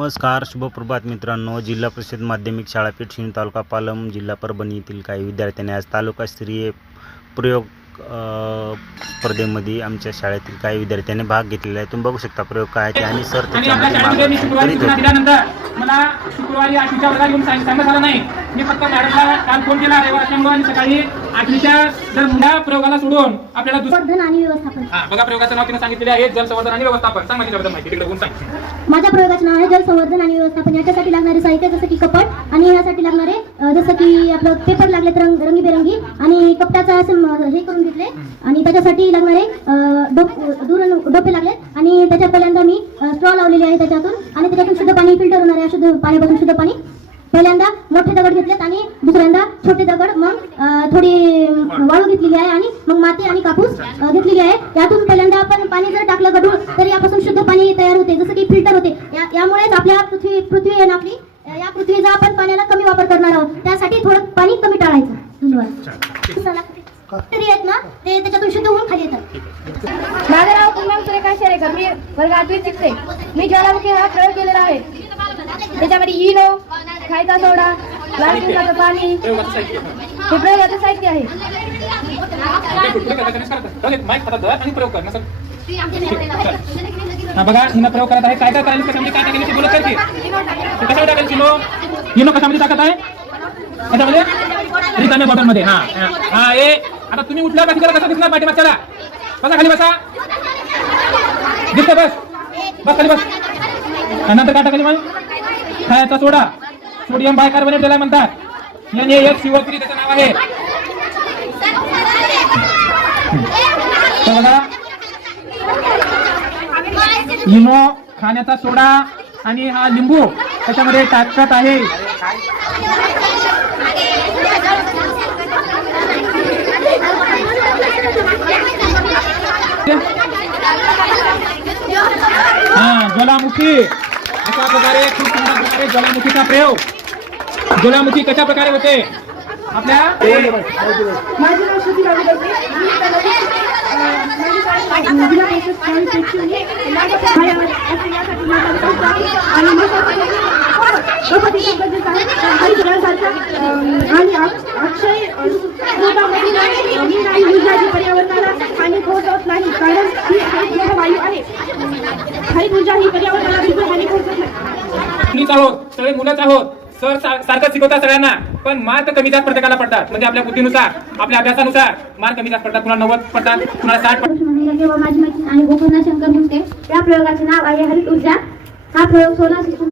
नमस्कार शुभप्रभात मित्रांनो. जिल्हा परिषद माध्यमिक शाळापेठ शिंद तालुका पालम जिल्हा परभणी येथील काही विद्यार्थ्यांनी आज तालुकास्तरीय प्रयोग स्पर्धेमध्ये आमच्या शाळेतील काही विद्यार्थ्यांनी भाग घेतलेला आहे. तुम्ही बघू शकता प्रयोग काय आहे ते. आणि सर मला शुक्रवारी आठवीच्या वर्गात येऊन सांग- सांगण्यात आलं नाही. मी फक्त मॅडमला काल फोन केला रविवार असल्यामुळं आणि सकाळी आठवीच्या जर मुला प्रयोगाला सोडून आपल्याला दुसरं संवर्धन आणि व्यवस्थापन. हा बघा प्रयोगाचं नाव तिने सांगितलेले आहे जलसंवर्धन आणि व्यवस्थापन. सांग माझी माहिती तिकडे बोलून सांग? माझ्या प्रयोगाचे नाव आहे जल संवर्धन आणि व्यवस्थापन. याच्यासाठी लागणारे साहित्य जसं की कपट आणि यासाठी लागणारे जसं की आपलं पेपर लागलेत रंग रंगीबेरंगी आणि कपटाचा असं हे करून घेतले. आणि त्याच्यासाठी लागणारे अ, डोप डोपे लागले आणि त्याच्या पहिल्यांदा मी स्ट्रॉ लावलेली आहे त्याच्यातून. आणि त्याच्यातून शुद्ध पाणी फिल्टर होणार आहे शुद्ध पाण्यापासून शुद्ध पाणी. पहिल्यांदा मोठे दगड घेतलेत आणि दुसऱ्यांदा छोटे दगड. मग थोडी वाळू घेतलेली आहे आणि मग माती आणि कापूस घेतलेली आहे. यातून पहिल्यांदा आपण पाणी जर टाकलं गढूळ तर यापासून शुद्ध पाणी तयार होते. जसं की फिल्टर होते. यामुळेच आपल्या पृथ्वी पृथ्वी पृथ्वीचा आपण पाण्याला कमी वापर करणार आहोत. त्यासाठी थोडं पाणी कमी टाळायचं. धन्यवाद. तरी आहेत ना? ते त्याच्यातून शुद्ध होऊन खाली येतात. माझं नाव कुंभम सुरेखा शेरेकर मी वर्ग आठवीत शिकते. मी ज्वालामुखी हा प्रयोग केलेला आहे. त्याच्यामध्ये इनो खायचा सोडा लाल पिंकाचं पाणी साहित्य. हे प्रयोगाचं साहित्य आहे. बघा, प्रयोग कर ना, सर. हा बघा हिनं प्रयोग करत आहे. काय काय करायला काय टाकायचं बोलत किलो कशामध्ये टाकत आहे? कशामध्ये? रिकाम्या बॉटलमध्ये हा. हा. ए आता तुम्ही उठल्या पाठी कसा दिसणार? पाठीमागच्याला बसा खाली बसा. दिसतं बस. बस खाली बस. नंतर काय टाकली मग? खायचा सोडा. सोडियम बायकार्बोनेट त्याला म्हणतात. एन एच शिवत्री त्याचं नाव आहे. बघा. इनो खाण्याचा सोडा आणि हा लिंबू. त्याच्यामध्ये टाकत आहे. हा ज्वालामुखी. अशा प्रकारे खूप प्रकारे ज्वालामुखीचा प्रयोग. ज्वालामुखी कशा प्रकारे होते? त्यामध्ये, अं, आणि अक्षय अं, आणि ऊर्जा पर्यावरणाला हानी पोहोचवत नाही कारण ही हरितगृह वायू आहे हरित ऊर्जा ही पर्यावरणाला बिलकुल हानी पोहोचत नाही मुलीच आहोत सगळे मुलंच आहोत. सर सारखं शिकवतात सगळ्यांना पण मार्क कमी जास्त प्रत्येकाला पडतात. म्हणजे आपल्या बुद्धीनुसार आपल्या अभ्यासानुसार मार्क कमी जास्त पडतात. कुणाला नव्वद पडतात कुणाला साठ पडतात. आणि गोपीनाथ शंकर मुंडे या प्रयोगाचे नाव आहे हरित ऊर्जा. हा प्रयोग सोलार सिस्टम